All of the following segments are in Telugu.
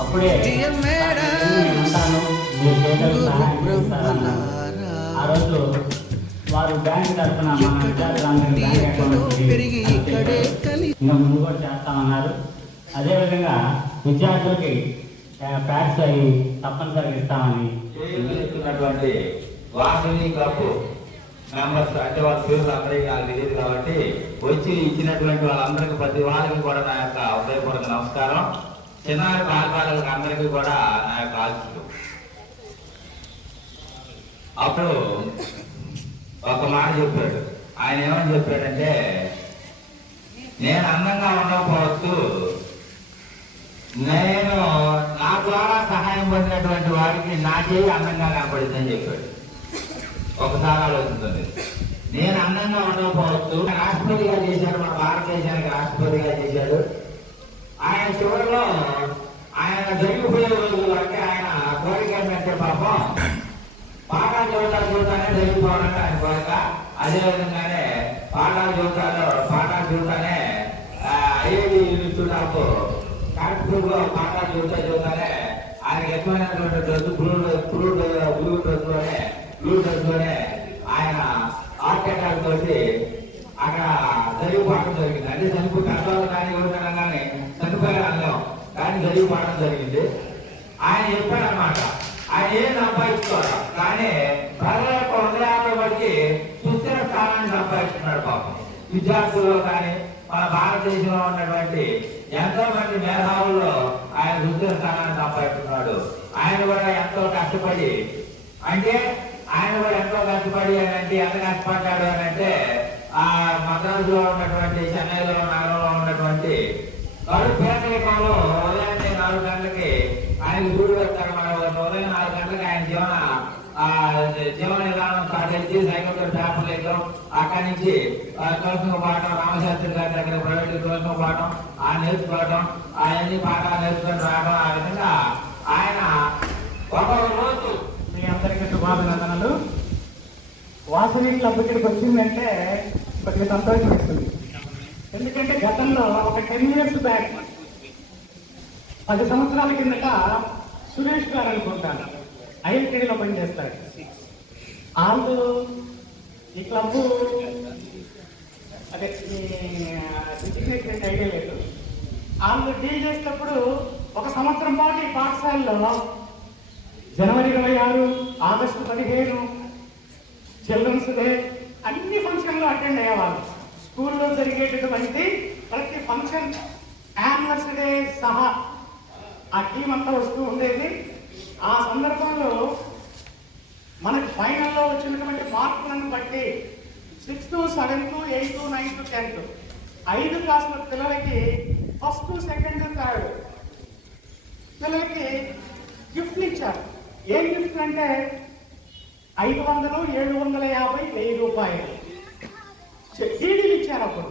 అప్పుడే ఉంటాను. చేస్తారన్నారు. ఆ రోజు వారు బ్యాంక్ తరఫున మన బ్యాంక్ ఇంకా ముందు కూడా చేస్తామన్నారు. అదేవిధంగా విద్యార్థులకి ప్యాడ్స్ అవి తప్పనిసరిగా ఇస్తామని చేస్తున్నటువంటి వాసవి క్లబ్ మెంబర్స్ అంటే వాళ్ళ పేర్లు అందరికీ నాకు తెలియదు కాబట్టి వచ్చి ఇచ్చినటువంటి వాళ్ళందరికీ ప్రతి వాళ్ళకి కూడా నా యొక్క హృదయపూర్వక నమస్కారం. చిన్నారి బాలబాలకు అందరికీ కూడా నా యొక్క ఆశలు. అప్పుడు ఒక మాట చెప్పాడు. ఆయన ఏమని చెప్పాడంటే నేను అందంగా ఉండకపోవచ్చు. నేను నా ద్వారా సహాయం పొందినటువంటి వారికి నా చేయి అందంగా కనపడిందని చెప్పాడు. ఒకసారి ఆలోచించండి. నేను అందంగా ఉండకపోవచ్చు. రాష్ట్రపతిగా చేశాడు మన భారతదేశానికి రాష్ట్రపతిగా చేశాడు. ఆయన చివరిలో ఆయన జరిగిపోయే రోజులు అంటే ఆయన కోరిక ఏంటంటే పాపం. పాఠాలు చూడాలి చూడటానే జరిగిపోవడానికి ఆయన కోరిక. అదే విధంగానే పాఠాలు చూడటాలో పాఠాలు చూడటానే ఐఐటి యూనివర్సిటీ కరెక్ట్లో పాఠాలు చూడటా చూడటానే ఆయనకి ఎక్కువైనటువంటి డ్రెస్ బ్లూ బ్లూ బ్లూ డ్రెస్లోనే బ్లూ డ్రెస్లోనే ఆయన హార్ట్ అటాక్ తోటి అక్కడ జరిగిపోవడం జరిగింది. అంటే చనిపోతే అర్థాలు కానీ ఎవరికైనా కానీ చనిపోయారు కానీ జరిగిపోవడం జరిగింది. ఆయన చెప్పాడనమాట ఆయన ఏం సంపాదించుకోవడం కానీ ప్రజల యొక్క హృదయాల్లో బట్టి సుస్థిర స్థానాన్ని సంపాదించుకున్నాడు పాపం. విద్యార్థుల్లో కానీ మన భారతదేశంలో ఉన్నటువంటి ఎంతో మంది మేధావుల్లో ఆయన సుస్థిర స్థానాన్ని సంపాదించుకున్నాడు. ఆయన కూడా ఎంతో కష్టపడి అంటే ఆయన కూడా ఎంతో కష్టపడి అని అంటే ఎంత కష్టపడ్డాడు అని అంటే ఆ మద్రాసులో ఉన్నటువంటి చెన్నైలో నగరంలో ఉన్నటువంటి వాడు పేదరికంలో ఉదయాన్నే నాలుగు గంటలకి ఆయన గురుడు వస్తారు. మన ఉదయం నాలుగు గంటలకి ఆయన జీవన జీవన విధానం సాధించి చేసి సైకిల్తో పేపర్లు ఎక్కడం అక్కడి నుంచి కలుసుకు పాఠం రామశాస్త్రి గారి దగ్గర ప్రైవేట్ కలుసుకు పాఠం ఆ నేర్చుకోవడం ఆయన్ని పాఠాలు నేర్చుకొని రావడం ఆ విధంగా ఆయన ఒక రోజు మీ అందరికీ శుభాభినందనలు. వాసవి క్లబ్ ఇక్కడికి వచ్చిందంటే కొద్దిగా సంతోషం ఇస్తుంది ఎందుకంటే గతంలో ఒక టెన్ ఇయర్స్ బ్యాక్ పది సంవత్సరాల కిందట సురేష్ గారు అనుకుంటాను. ఐఎల్టీడీలో పనిచేస్తాడు. వాళ్ళు ఈ క్లబ్ అదే డిజిగ్నేషన్ ఐడియా లేదు. వాళ్ళు డీల్ చేసేటప్పుడు ఒక సంవత్సరం పాటు ఈ పాఠశాలలో జనవరి ఇరవై ఆరు ఆగస్టు పదిహేను చిల్డ్రన్స్ డే అన్ని ఫంక్షన్లు అటెండ్ అయ్యేవాళ్ళు. స్కూల్లో జరిగేటటువంటి ప్రతి ఫంక్షన్ యాన్వర్స్ డే సహా ఆ టీం అంతా వస్తూ ఉండేది. ఆ సందర్భంలో మనకి ఫైనల్లో వచ్చినటువంటి మార్కులను బట్టి sixth seventh eighth ninth tenth ఐదు క్లాసుల పిల్లలకి ఫస్ట్ సెకండ్ థర్డ్ పిల్లలకి గిఫ్ట్లు ఇచ్చారు. ఏం గిఫ్ట్ అంటే ఐదు వందలు ఏడు వందల యాభై వెయ్యి రూపాయలు. సీడీలు ఇచ్చారు అప్పుడు.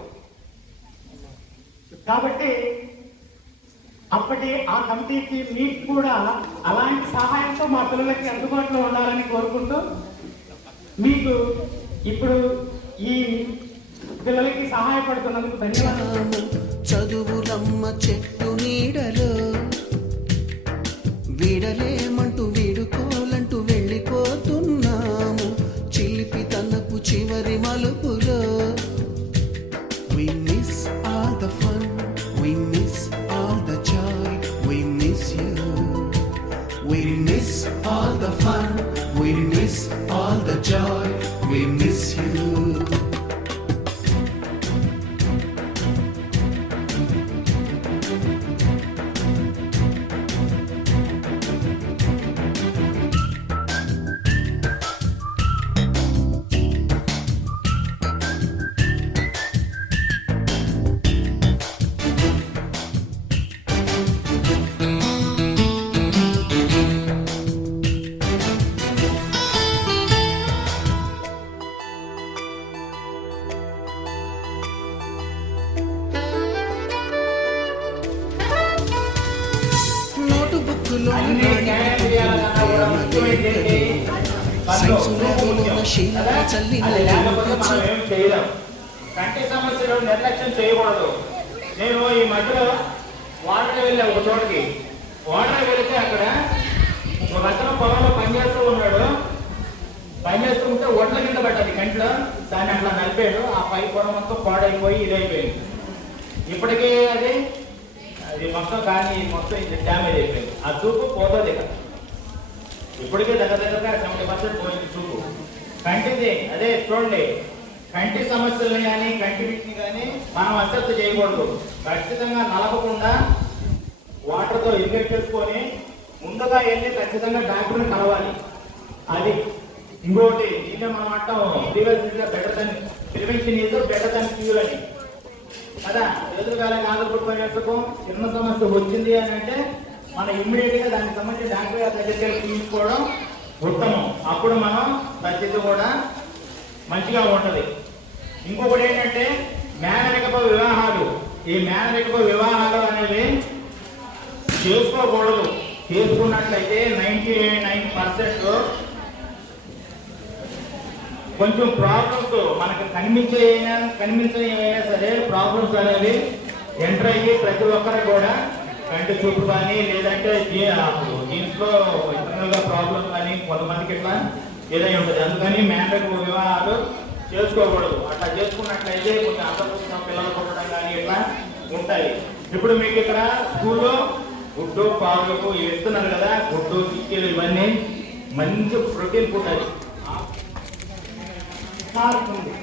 కాబట్టి అప్పటి ఆ కమిటీకి మీకు కూడా అలాంటి సహాయంతో మా పిల్లలకి అందుబాటులో ఉండాలని కోరుకుంటూ మీకు ఇప్పుడు ఈ పిల్లలకి సహాయపడుతున్నందుకు ధన్యవాదాలు. చదువులమ్మ చెట్టు నీడలో వీడలేమంటూ వీడుకోలంటూ వెళ్ళిపోతున్నాము. చిలిపి తనకు చివరి మలుపు కంటి సమస్యలు నిర్లక్ష్యం చేయకూడదు నేను ఈ మధ్యలో వాటర్ వెళ్ళా ఒక చోటకి వాటర్ వెళితే అక్కడ ఒక అతను పొలంలో పనిచేస్తూ ఉన్నాడు పనిచేస్తూ ఉంటే ఒడ్ల కింద పడ్డది కంట్లో దాన్ని అట్లా నలిపాడు ఆ పై పొలం మొత్తం పాడైపోయి ఇదైపోయింది. ఇప్పటికే అది అది మొత్తం కానీ మొత్తం ఇది డ్యామేజ్ అయిపోయింది. ఆ చూపు పోతుంది ఇక ఇప్పటికే దగ్గర దగ్గరగా సెవెంటీ పర్సెంట్ పోయింది చూపు. కంటిది అదే చూడండి. కంటి సమస్యలను కానీ కంటి వీటిని కానీ మనం అశ్రద్ధ చేయకూడదు. ఖచ్చితంగా నలపకుండా వాటర్తో ఇరిగేట్ చేసుకొని ముందుగా వెళ్ళి ఖచ్చితంగా డాక్టర్ని కలవాలి. అది ఇంకోటి దీన్నే మనం అంటాం prevention better than prevention is better than cure అని. కదా ఎదురుగాలని ఆధారపడిపోయినట్టుకు చిన్న సమస్య వచ్చింది అని అంటే మనం ఇమ్మీడియట్గా దానికి సంబంధించి డాక్టర్ గారి దగ్గరికి తీసుకోవడం ఉత్తమం. అప్పుడు మనం ప్రతిదీ కూడా మంచిగా ఉంటది. ఇంకొకటి ఏంటంటే మేనరికపు వివాహాలు. ఈ మేనరికపు వివాహాలు అనేవి చేసుకోకూడదు. చేసుకున్నట్లయితే నైన్టీ నైన్ పర్సెంట్ కొంచెం ప్రాబ్లమ్స్ మనకు కనిపించే కనిపించని ఏమైనా సరే ప్రాబ్లమ్స్ అనేవి ఎంటర్ అయ్యి ప్రతి ఒక్కరు కూడా కంటి చూపు కానీ లేదంటే దీంట్లో ఇంటర్నల్గా ప్రాబ్లమ్ కానీ కొంతమందికి ఇట్లా ఏదై ఉంటుంది. అందుకని మ్యారేజ్ వివాహాలు చేసుకోకూడదు. అట్లా చేసుకున్నట్లయితే కొంచెం అందరూ పిల్లలు కొట్టడం కానీ ఇట్లా ఉంటాయి. ఇప్పుడు మీకు ఇక్కడ స్కూల్లో గుడ్డు పావులకు ఇస్తున్నారు కదా గుడ్డు చిక్కీలు ఇవన్నీ మంచి ప్రోటీన్ ఫుడ్ అది. మారుతుంది.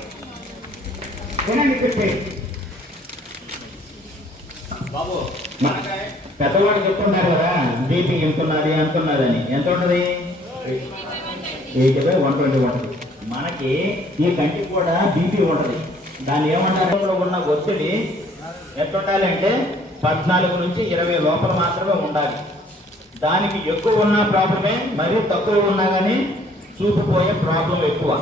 వినండి బాబు పెద్దవాడు చెప్తున్నారు కదా బీపీ ఎంత ఉన్నది ఎంత ఉన్నదని ఎంత ఉంటది eighty by one twenty one. మనకి ఈ కంటికి కూడా బీపీ ఉంటది దాన్ని ఏమంటారు? ఉన్న ఒత్తిడి ఎంత ఉండాలి అంటే పద్నాలుగు నుంచి ఇరవై లోపల మాత్రమే ఉండాలి. దానికి ఎక్కువ ఉన్న ప్రాబ్లమే మరి తక్కువ ఉన్నా కానీ చూపుపోయే ప్రాబ్లం ఎక్కువ.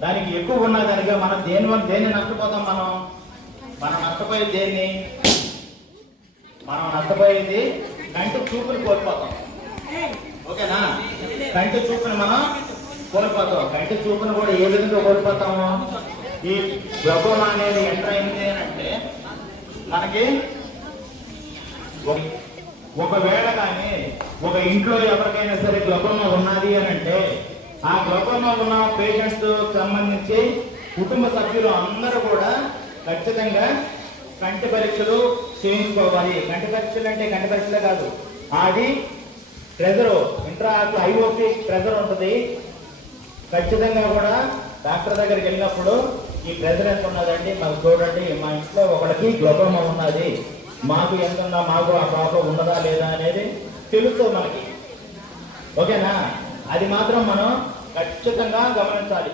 దానికి ఎక్కువ ఉన్నా కనుక మనం దేని వల్ల దేన్ని నష్టపోతాం మనం? మనం నష్టపోయేది దేన్ని? మనం నష్టపోయేది కంటి చూపుని కోల్పోతాం. ఓకేనా? కంటి చూపుని మనం కోల్పోతాం. కంటి చూపుని కూడా ఏ విధంగా కోల్పోతాము? ఈ గ్లకోమా అనేది ఎంటర్ అయింది అంటే మనకి ఒక- ఒకవేళ కానీ ఒక ఇంట్లో ఎవరికైనా సరే గ్లకోమా ఉన్నది అని అంటే ఆ గ్లకోమా ఉన్న పేషెంట్స్ సంబంధించి కుటుంబ సభ్యులు అందరూ కూడా ఖచ్చితంగా కంటి పరీక్షలు చేయించుకోవాలి. కంటి పరీక్షలు అంటే కంటి పరీక్షలే కాదు. అది ప్రెజర్ ఇంట్రా ఐఓపి ప్రెజర్ ఉంటుంది. ఖచ్చితంగా కూడా డాక్టర్ దగ్గరికి వెళ్ళినప్పుడు ఈ ప్రెజర్ ఎంత ఉన్నదండి? మాకు చూడండి మా ఇంట్లో ఒకరికి గ్లోకోమా ఉన్నది. మాకు ఎంత ఉందా మాకు ఆ ప్రాబ్లం ఉన్నదా లేదా అనేది తెలుస్తుంది మనకి. ఓకేనా? అది మాత్రం మనం ఖచ్చితంగా గమనించాలి.